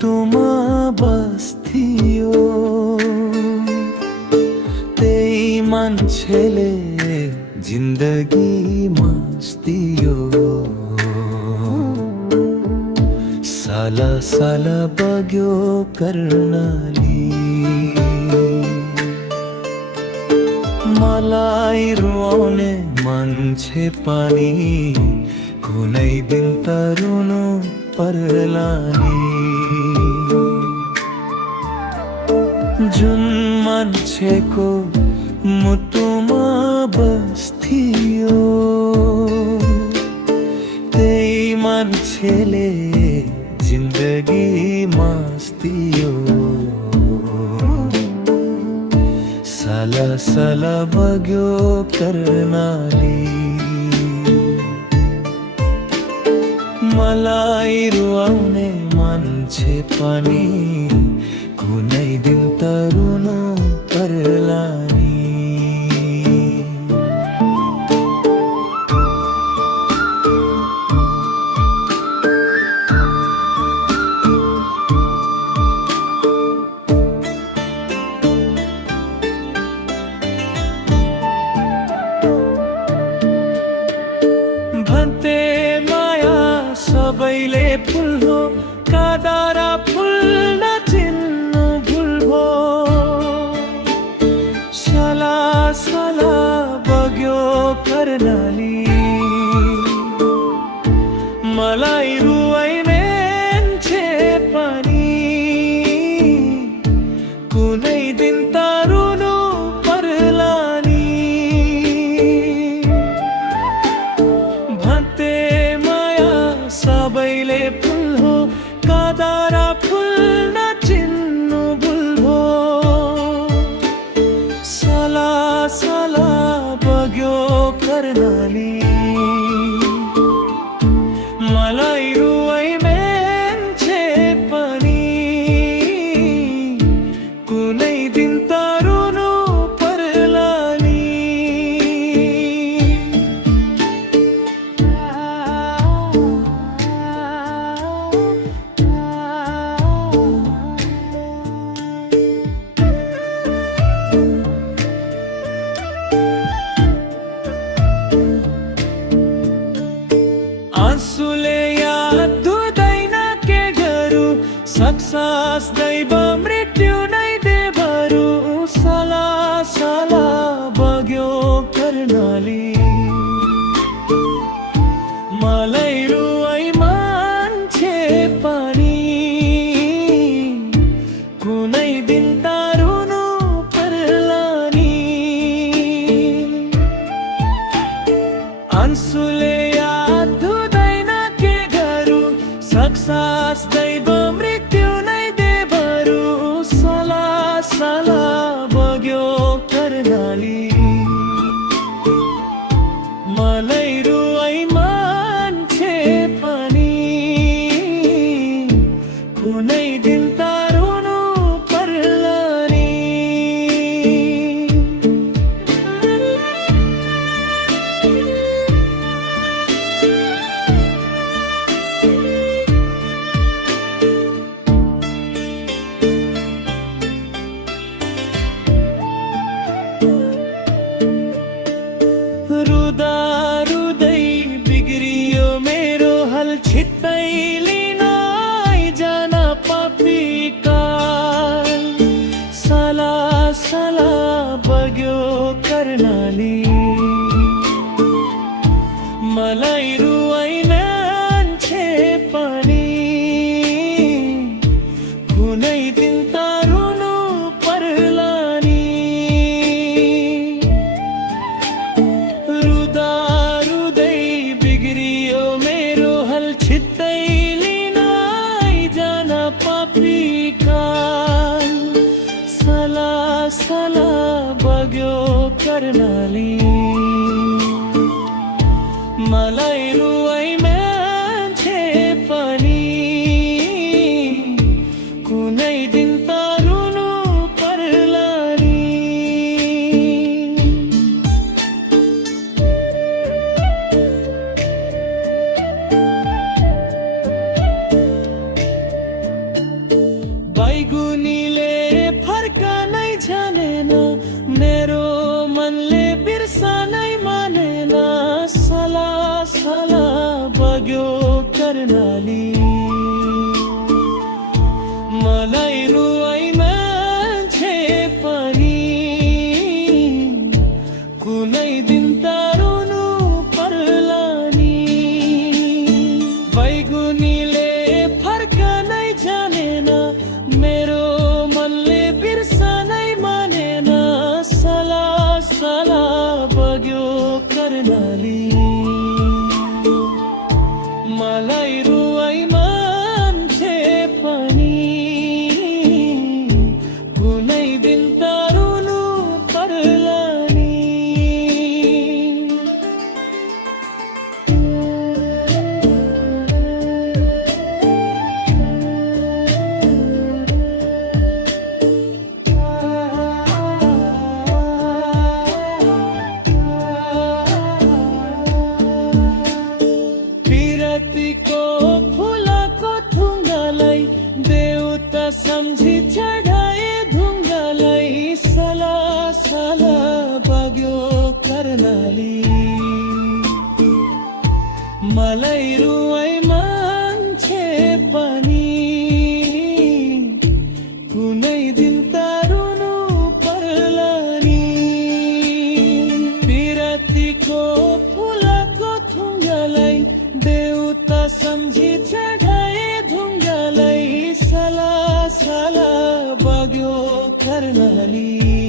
मुटुमा बस्थियो त्यही मान्छेले जिन्दगी मस्तियो साला साला बग्यो कर्णाली मलाई रुवाउने मान्छे पनि कुनै दिन त रुनु पर्ला नि जुन मान्छेको मुटुमा बस्थियो त्यही मान्छेले जिन्दगी मस्तियो साला साला बग्यो कर्णाली मलाई रुवाउने मान्छे पनि कुनै दिन त रुनु पर्ला नि भन्थे माया सबैले फुल हो कादारा फुल नचिन्नु भुल हो साला साला बग्यो कर्णाली मलाई रुवाइने मान्छे पनि कुनै दिन त रुनु पर्ला नि भन्थे माया सबैले फुल हो कादारा फुल नचिन्नु भुल हो साला साला बग्यो कर्णाली मलाई रुवाइने मान्छे पनि कुनै दिन त रुनु पर्ला नि आँसुले याद धुँदैन के गरौँ सक्सास दैव मृत्यु नै दे बरु साला साला बग्यो कर्णाली मलाई रुवाइ मान्छे पनि कुनै दिन त रुनु पर्ला नि आँसुले याद धुँदैन के गरौँ सक्सास दैव मृत्यु नै दे बरु साला साला बग्यो कर्णाली मलाई रुवाइ मान्छे पनि कुनै दिन त रुनु पर्ला नि रुदा रुदै बिग्रियो मेरो हाल छिट्टै लिन आइजान पापी काल साला साला बग्यो कर्णाली मलाई रुवाइने मान्छे पनि कुनै दिन त रुनु पर्ला नि रुदा रुदै बिग्रियो मेरो हाल छिट्टै लिन आइजान पापी काल साला साला बग्यो कर्णाली मलाई रुवाइ मान्छे पनि कुनै दिन त रुनु पर्ला नि साला बग्यो कर्णाली मलाई रुवाई मान्छे पनि कुनै दिन त रुनु पर्ला नि बैगुनीले फर्कनै जानेन मेरो मनले बिर्सनै मानेन साला साला बग्यो कर्णाली मलाई रुवाई मान्छे पनि कुनै दिन त रुनु पर्ला नि पिरतीको फुलको थुङ्गालाई देउता सम्झी चढाए ढुङ्गालाई साला साला बग्यो कर्णाली मलाई रुवाई मान्छे पनि कुनै दिन त रुनु पर्ला नि पिरतीको फुलको थुङ्गालाई देउता सम्झी चढाए ढुङ्गालाई साला साला बग्यो कर्णाली